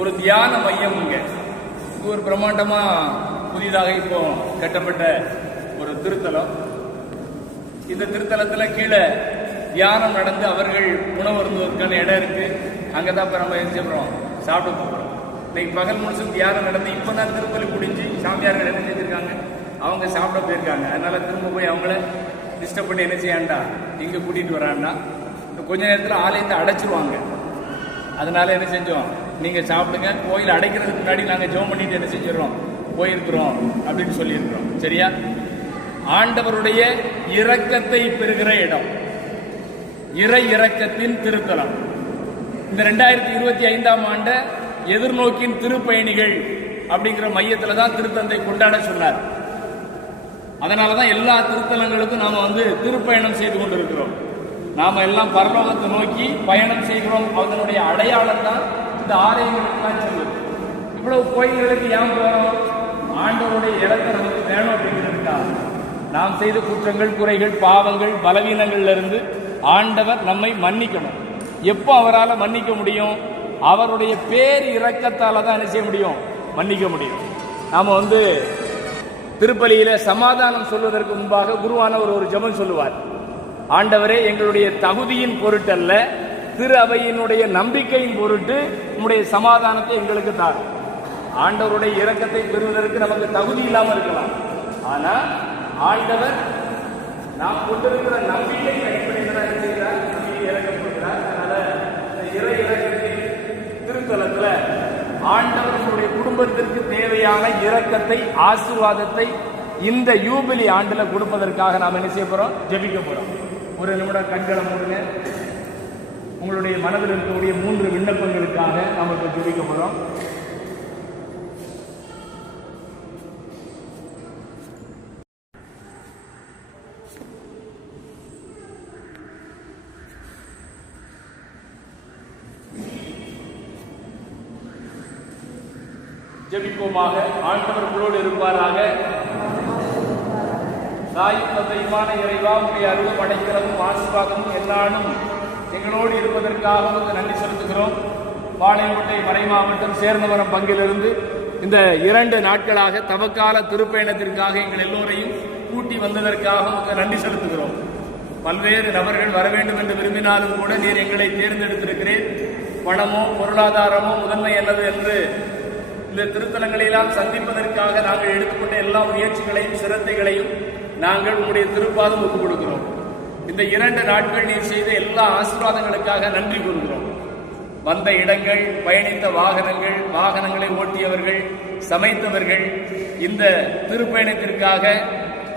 ஒரு தியான மையம் இங்க ஒரு பிரம்மாண்டமா புதிதாக இப்போ கட்டப்பட்ட ஒரு திருத்தலம். இந்த திருத்தலத்துல கீழே தியானம் நடந்து அவர்கள் உணவு அருந்துவதற்கான இடம் இருக்கு. அங்கதான் இப்ப நம்ம செஞ்சோம் சாப்பிட போகிறோம். இன்னைக்கு பகல் முழுசும் தியானம் நடந்து இப்பதான் திருப்பலி முடிஞ்சு சாமியார்கள் என்ன செஞ்சிருக்காங்க, அவங்க சாப்பிட போயிருக்காங்க. அதனால திரும்ப போய் அவங்கள டிஸ்டர்ப் பண்ணி என்ன செய்யாண்டா இங்க கூட்டிட்டு வராண்டா. கொஞ்ச நேரத்தில் ஆலயத்தை அடைச்சிருவாங்க. அதனால என்ன செஞ்சோம், நீங்க சாப்பிடுங்க, கோயில் அடைக்கிறதுக்கு முன்னாடி நாங்க ஜெபம் பண்ணிட்டு என்ன செஞ்சிடறோம் போயிருக்கிறோம் அப்படின்னு சொல்லியிருக்கிறோம். சரியா? ஆண்டவருடைய இரக்கத்தை பெறுகிற இடம், இறை இரக்கத்தின் திருத்தலம். இந்த 2025ஆம் ஆண்டு எதிர்நோக்கின் திருப்பயணிகள் அப்படிங்கிற மையத்துல தான் திருத்தந்தை கொண்டாட சொன்னார். அதனாலதான் எல்லா திருத்தலங்களுக்கும் நாம திருப்பயணம் செய்து கொண்டிருக்கிறோம். நாம எல்லாம் பரலோகத்தை நோக்கி பயணம் செய்கிறோம். அதனுடைய அடையாளம் தான் இந்த ஆலயங்களுக்கெல்லாம் சொல்லுது. இவ்வளவு கோயில்களுக்கு ஏன் போறோம்? ஆண்டவருடைய இடத்தை நமக்கு வேணும் அப்படிங்கிறதுக்கா. நாம் செய்த குற்றங்கள், குறைகள், பாவங்கள், பலவீனங்கள்ல இருந்து ஆண்டவர் நம்மை மன்னிக்கணும். எப்போ அவரால் மன்னிக்க முடியும்? அவருடைய பேர் இரக்கத்தால தான் என்ன செய்ய முடியும், மன்னிக்க முடியும். நாம திருப்பலியில சமாதானம் சொல்வதற்கு முன்பாக குருவானவர் ஒரு ஜெபம் சொல்லுவார். ஆண்டவரே, எங்களுடைய தகுதியின் பொருட்டல்ல, திரு அவையினுடைய நம்பிக்கையின் பொருட்டு உங்களுடைய சமாதானத்தை எங்களுக்கு தார். ஆண்டவருடைய இரக்கத்தை பெறுவதற்கு நமக்கு தகுதி இல்லாமல் இருக்கலாம். ஆனா ஆண்டவர் நாம் கொண்டிருக்கிற நம்பிக்கை அடிப்படையில் தான் செய்கிறார், இறக்கப்படுகிறார். அதனால இறை இரக்கத்தின் திருத்தலத்துல ஆண்டவர்களுடைய குடும்பத்திற்கு தேவையான இரக்கத்தை, ஆசீர்வாதத்தை இந்த யூபிலி ஆண்டுல கொடுப்பதற்காக நாம் என்ன செய்ய போறோம், ஜெபிக்க போறோம். ஒரு நிமிடம் கண்களை மூடுங்க. உங்களுடைய மனதில் இருக்கக்கூடிய 3 விண்ணப்பங்களுக்காக நாம் இப்ப ஜெபிக்க போறோம். ஜெபிப்போமாக. ஆண்டவர்களோடு இருப்பாராக. தாயும் தந்தையுமான இறைவா, உடைய அருளும் அடைக்கலமும் ஆசீர்வாதமும் என்னாலும் எங்களோடு இருப்பதற்காக நன்றி செலுத்துகிறோம். பாளையங்கோட்டை மறைமாவட்டம் சேர்ந்தவரம் பங்கிலிருந்து இந்த 2 நாட்களாக தவக்கால திருப்பயணத்திற்காக எங்கள் எல்லோரையும் கூட்டி வந்ததற்காக நன்றி செலுத்துகிறோம். பல்வேறு நபர்கள் வர வேண்டும் என்று விரும்பினாலும் கூட நீர் எங்களை தேர்ந்தெடுத்திருக்கிறேன். பணமோ பொருளாதாரமோ முதன்மை அல்லது என்று இந்த திருத்தலங்களெல்லாம் சந்திப்பதற்காக நாங்கள் எடுத்துக்கொண்ட எல்லா முயற்சிகளையும் சிரத்தைகளையும் நாங்கள் உங்களுடைய திருப்பாதம் ஒப்புக் கொடுக்கிறோம். இந்த 2 நாட்கள் நீர் செய்த எல்லா ஆசீர்வாதங்களுக்காக நன்றி கூறுகிறோம். வந்த இடங்கள், பயணித்த வாகனங்கள், வாகனங்களை ஓட்டியவர்கள், சமைத்தவர்கள், இந்த திருப்பயணத்திற்காக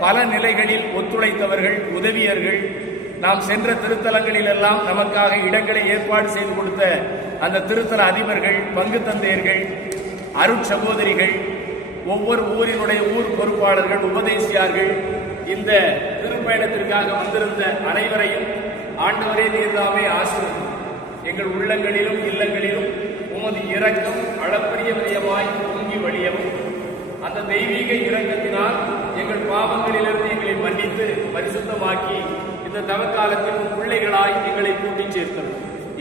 பல நிலைகளில் ஒத்துழைத்தவர்கள், உதவியர்கள், நாம் சென்ற திருத்தலங்களில் எல்லாம் நமக்காக இடங்களை ஏற்பாடு செய்து கொடுத்த அந்த திருத்தல அதிபர்கள், பங்கு தந்தையர்கள், அருட்சகோதரிகள், ஒவ்வொரு ஊரினுடைய ஊர் பொறுப்பாளர்கள், உபதேசியார்கள், இந்த திருப்பயணத்திற்காக வந்திருந்த அனைவரையும் ஆண்டவரே நீர்தாமே ஆசீர்வதியும். எங்கள் உள்ளங்களிலும் இல்லங்களிலும் உமது இரக்கம் அளப்பரிய விதமாய் பொங்கி வழியவும், அந்த தெய்வீக இரக்கத்தினால் எங்கள் பாவங்களிலிருந்து எங்களை மன்னித்து பரிசுத்தமாக்கி இந்த தவக்காலத்தில் பிள்ளைகளாய் எங்களை கூட்டி சேர்த்தது.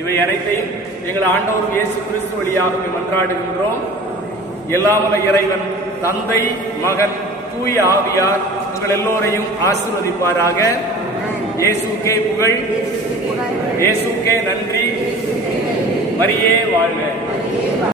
இவை அனைத்தையும் எங்கள் ஆண்டவர் இயேசு கிறிஸ்து வழியாக மன்றாடுகின்றோம். எல்லாமல இறைவன் தந்தை, மகன், தூய ஆவியார் உங்கள் எல்லோரையும் ஆசீர்வதிப்பாராக. இயேசுக்கே புகழ், இயேசுக்கே நன்றி, மரியே வாழ்க.